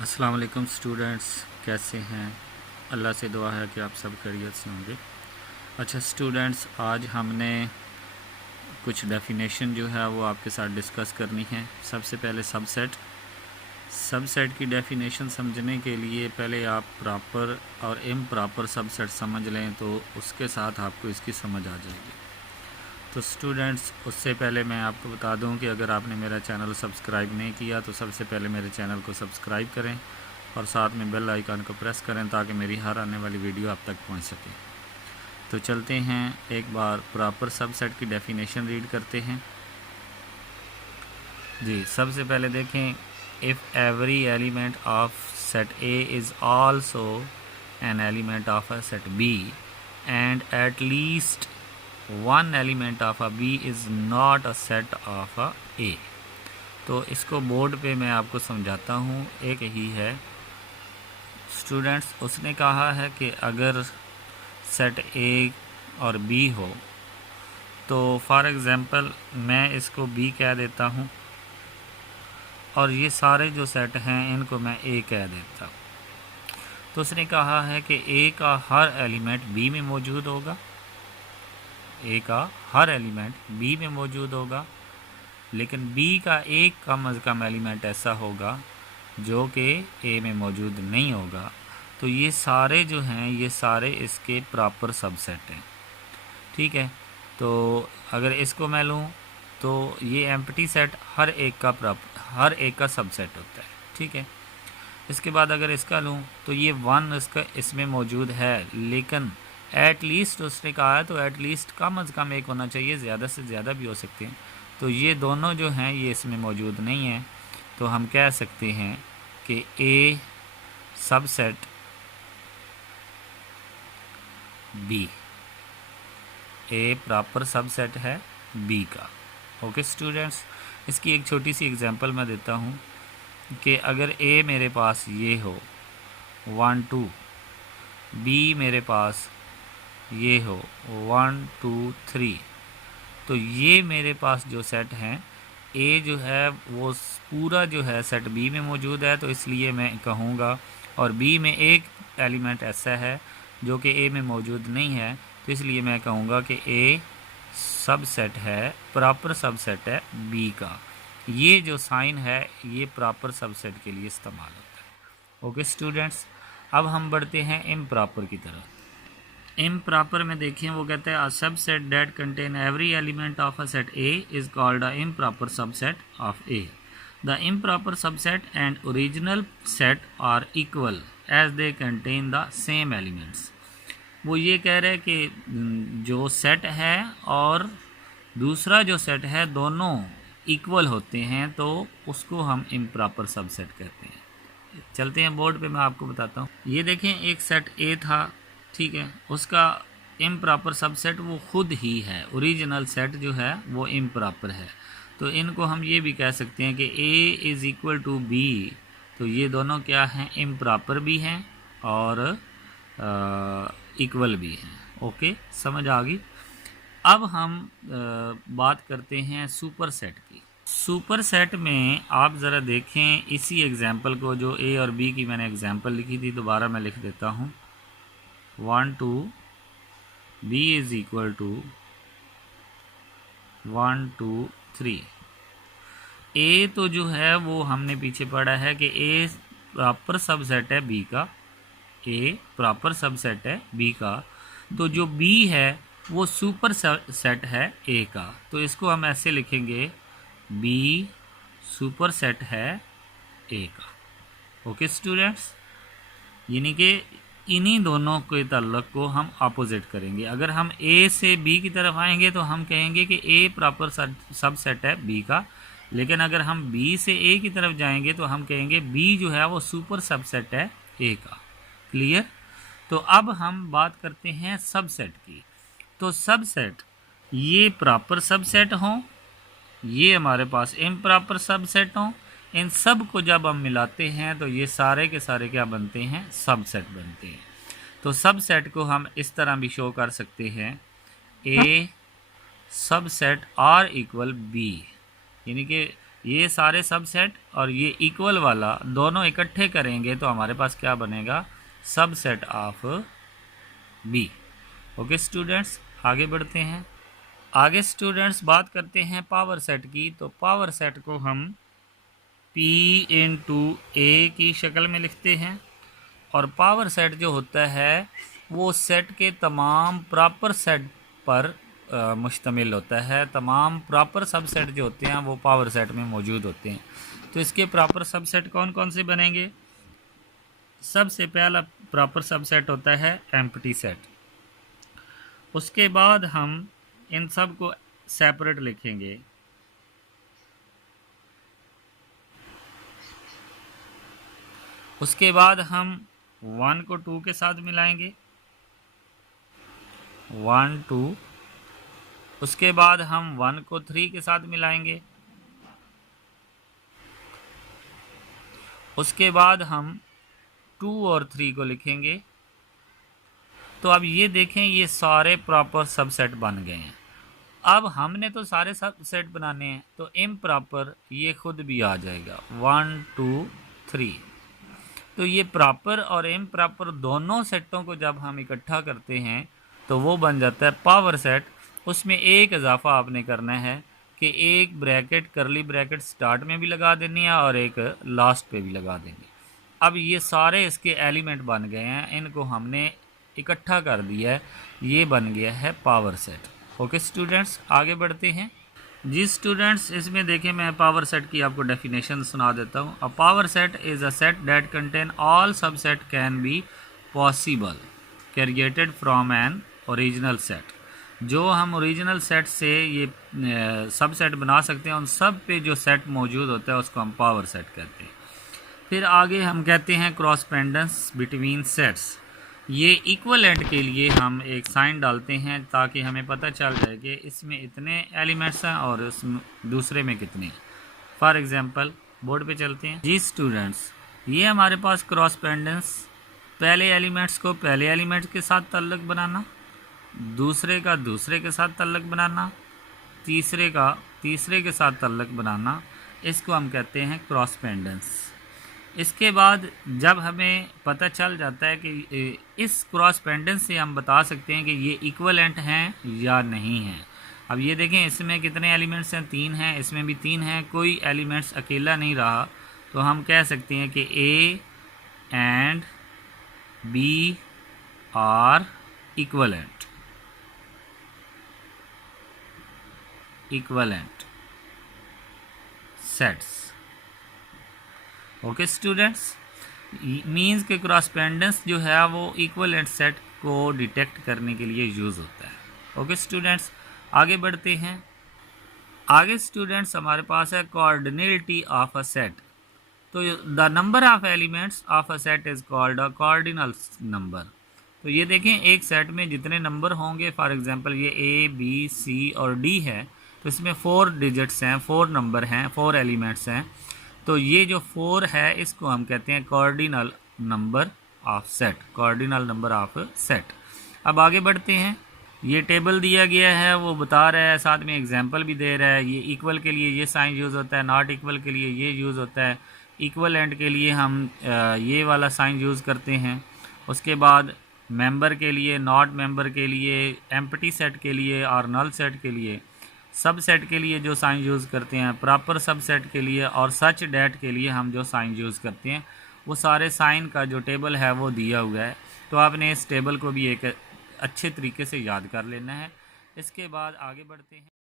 अस्सलाम वालेकुम स्टूडेंट्स, कैसे हैं। अल्लाह से दुआ है कि आप सब खैरियत से होंगे। अच्छा स्टूडेंट्स, आज हमने कुछ डेफिनेशन जो है वो आपके साथ डिस्कस करनी है। सबसे पहले सबसेट की डेफिनेशन समझने के लिए पहले आप प्रॉपर और इम्प्रॉपर सबसेट समझ लें तो उसके साथ आपको इसकी समझ आ जाएगी। तो स्टूडेंट्स, उससे पहले मैं आपको बता दूं कि अगर आपने मेरा चैनल सब्सक्राइब नहीं किया तो सबसे पहले मेरे चैनल को सब्सक्राइब करें और साथ में बेल आइकन को प्रेस करें ताकि मेरी हर आने वाली वीडियो आप तक पहुंच सके। तो चलते हैं, एक बार प्रॉपर सबसेट की डेफिनेशन रीड करते हैं। जी, सबसे पहले देखें, if every element of set A is also an element of a set B and at least one element of a B is not a set of a A. तो इसको board पे मैं आपको समझाता हूँ। एक ही है स्टूडेंट्स, उसने कहा है कि अगर सेट ए और बी हो तो फॉर एग्ज़ाम्पल मैं इसको बी कह देता हूँ और ये सारे जो सेट हैं इनको मैं ए कह देता हूँ। तो उसने कहा है कि ए का हर एलिमेंट बी में मौजूद होगा, ए का हर एलिमेंट बी में मौजूद होगा, लेकिन बी का एक कम अज़ कम एलिमेंट ऐसा होगा जो कि ए में मौजूद नहीं होगा। तो ये सारे जो हैं ये सारे इसके प्रॉपर सबसेट हैं। ठीक है, तो अगर इसको मैं लूँ तो ये एम्प्टी सेट हर एक का सबसेट होता है। ठीक है, इसके बाद अगर इसका लूँ तो ये वन इसका इसमें मौजूद है, लेकिन एट लीस्ट उसने कहा है तो एट लीस्ट कम अज़ कम एक होना चाहिए, ज़्यादा से ज़्यादा भी हो सकते हैं। तो ये दोनों जो हैं ये इसमें मौजूद नहीं हैं। तो हम कह सकते हैं कि ए सबसेट बी, ए प्रॉपर सबसेट है बी का। ओके स्टूडेंट्स, इसकी एक छोटी सी एग्जांपल मैं देता हूँ कि अगर ए मेरे पास ये हो 1 2, बी मेरे पास ये हो 1 2 3, तो ये मेरे पास जो सेट हैं ए जो है वो पूरा जो है सेट बी में मौजूद है, तो इसलिए मैं कहूँगा, और बी में एक एलिमेंट ऐसा है जो कि ए में मौजूद नहीं है, तो इसलिए मैं कहूँगा कि ए सबसेट है, प्रॉपर सबसेट है बी का। ये जो साइन है ये प्रॉपर सबसेट के लिए इस्तेमाल होता है। ओके स्टूडेंट्स, अब हम बढ़ते हैं इम्प्रॉपर की तरफ। इम्प्रॉपर में देखें, वो कहते हैं a subset that contain every element of a set A is called a improper subset of A. The improper subset and original set are equal as they contain the same elements. वो ये कह रहे हैं कि जो set है और दूसरा जो सेट है दोनों इक्वल होते हैं, तो उसको हम इम्प्रॉपर सबसेट कहते हैं। चलते हैं बोर्ड पे, मैं आपको बताता हूँ। ये देखें, एक सेट ए था, ठीक है, उसका इम्प्रॉपर सबसेट वो खुद ही है, ओरिजिनल सेट जो है वो इम्प्रॉपर है। तो इनको हम ये भी कह सकते हैं कि A is equal to B, तो ये दोनों क्या हैं, इम्प्रॉपर भी हैं और इक्वल भी हैं। ओके, समझ आ गई। अब हम बात करते हैं सुपर सेट की। सुपर सेट में आप ज़रा देखें इसी एग्जाम्पल को, जो ए और बी की मैंने एग्जाम्पल लिखी थी, दोबारा मैं लिख देता हूँ। 1 2 बी इज़ इक्वल टू 1 2 3। ए तो जो है वो हमने पीछे पढ़ा है कि ए प्रॉपर सबसेट है बी का, ए प्रॉपर सबसेट है बी का, तो जो बी है वो सुपर सेट है ए का। तो इसको हम ऐसे लिखेंगे, बी सुपर सेट है ए का। ओके स्टूडेंट्स, यानी कि इन्हीं दोनों के ताल्लुक को हम अपोजिट करेंगे। अगर हम ए से बी की तरफ आएंगे तो हम कहेंगे कि ए प्रॉपर सबसेट है बी का, लेकिन अगर हम बी से ए की तरफ जाएंगे तो हम कहेंगे बी जो है वो सुपर सबसेट है ए का। क्लियर? तो अब हम बात करते हैं सबसेट की। तो सबसेट ये प्रॉपर सबसेट हों, ये हमारे पास इम्प्रॉपर सबसेट हों, इन सब को जब हम मिलाते हैं तो ये सारे के सारे क्या बनते हैं, सबसेट बनते हैं। तो सबसेट को हम इस तरह भी शो कर सकते हैं, ए सबसेट आर इक्वल बी, यानी कि ये सारे सबसेट और ये इक्वल वाला दोनों इकट्ठे करेंगे तो हमारे पास क्या बनेगा, subset of B. Okay students, आगे बढ़ते हैं। आगे स्टूडेंट्स बात करते हैं पावर सेट की। तो पावर सेट को हम P इंटू ए की शक्ल में लिखते हैं, और पावर सेट जो होता है वो सेट के तमाम प्रॉपर सेट पर मुश्तमिल होता है। तमाम प्रॉपर सबसेट जो होते हैं वो पावर सेट में मौजूद होते हैं। तो इसके प्रॉपर सबसेट कौन कौन से बनेंगे? सबसे पहला प्रॉपर सबसेट होता है एम्प्टी सेट। उसके बाद हम इन सब को सेपरेट लिखेंगे। उसके बाद हम 1 को 2 के साथ मिलाएंगे, 1 2। उसके बाद हम 1 को 3 के साथ मिलाएंगे। उसके बाद हम 2 और 3 को लिखेंगे। तो अब ये देखें, ये सारे प्रॉपर सबसेट बन गए हैं। अब हमने तो सारे सबसेट बनाने हैं, तो इम्प्रॉपर ये खुद भी आ जाएगा 1 2 3। तो ये प्रॉपर और इम्प्रॉपर दोनों सेटों को जब हम इकट्ठा करते हैं तो वो बन जाता है पावर सेट। उसमें एक इजाफा आपने करना है कि एक ब्रैकेट, करली ब्रैकेट स्टार्ट में भी लगा देनी है और एक लास्ट पे भी लगा देंगे। अब ये सारे इसके एलिमेंट बन गए हैं, इनको हमने इकट्ठा कर दिया है, ये बन गया है पावर सेट। ओके स्टूडेंट्स, आगे बढ़ते हैं। जी स्टूडेंट्स, इसमें देखें मैं पावर सेट की आपको डेफिनेशन सुना देता हूँ। A power set is a set that contain all subset can be possible created from an original set. जो हम ओरिजिनल सेट से ये सबसेट बना सकते हैं, उन सब पे जो सेट मौजूद होता है उसको हम पावर सेट कहते हैं। फिर आगे हम कहते हैं क्रॉसपेंडेंस बिटवीन सेट्स। ये इक्वलेंट के लिए हम एक साइन डालते हैं ताकि हमें पता चल जाए कि इसमें इतने एलिमेंट्स हैं और इस दूसरे में कितने। फॉर एग्जांपल बोर्ड पे चलते हैं। जी स्टूडेंट्स, ये हमारे पास क्रॉसपेंडेंस, पहले एलिमेंट्स को पहले एलिमेंट्स के साथ ताल्लुक़ बनाना, दूसरे का दूसरे के साथ ताल्लुक़ बनाना, तीसरे का तीसरे के साथ ताल्लुक़ बनाना, इसको हम कहते हैं क्रॉसपेंडेंस। इसके बाद जब हमें पता चल जाता है कि इस क्रॉसपेंडेंस से हम बता सकते हैं कि ये इक्वलेंट हैं या नहीं हैं। अब ये देखें, इसमें कितने एलिमेंट्स हैं? 3 हैं, इसमें भी 3 हैं, कोई एलिमेंट्स अकेला नहीं रहा। तो हम कह सकते हैं कि A and B are equivalent sets. Okay students, means के क्रॉसपेंडेंस जो है वो इक्वलेंट सेट को डिटेक्ट करने के लिए यूज़ होता है। ओके स्टूडेंट्स, आगे बढ़ते हैं। आगे स्टूडेंट्स हमारे पास है कोऑर्डिनलिटी ऑफ अ सेट। तो the number of elements of a set is called a cardinal number. तो ये देखें, एक सेट में जितने नंबर होंगे, फॉर एग्जांपल ये ए बी सी और डी है, तो इसमें 4 डिजिट्स हैं, 4 नंबर हैं, 4 एलिमेंट्स हैं। तो ये जो 4 है इसको हम कहते हैं cardinal number of set, cardinal number of set. अब आगे बढ़ते हैं। ये टेबल दिया गया है, वो बता रहा है, साथ में एग्जांपल भी दे रहा है। ये इक्वल के लिए ये साइन यूज़ होता है, नॉट इक्वल के लिए ये यूज़ होता है, इक्वलेंट के लिए हम ये वाला साइन यूज़ करते हैं। उसके बाद मेंबर के लिए, नॉट मेंबर के लिए, एम्प्टी सेट के लिए और नल सेट के लिए, सब सेट के लिए जो साइन यूज़ करते हैं, प्रॉपर सब सेट के लिए और सच डैट के लिए हम जो साइन यूज़ करते हैं, वो सारे साइन का जो टेबल है वो दिया हुआ है। तो आपने इस टेबल को भी एक अच्छे तरीके से याद कर लेना है। इसके बाद आगे बढ़ते हैं।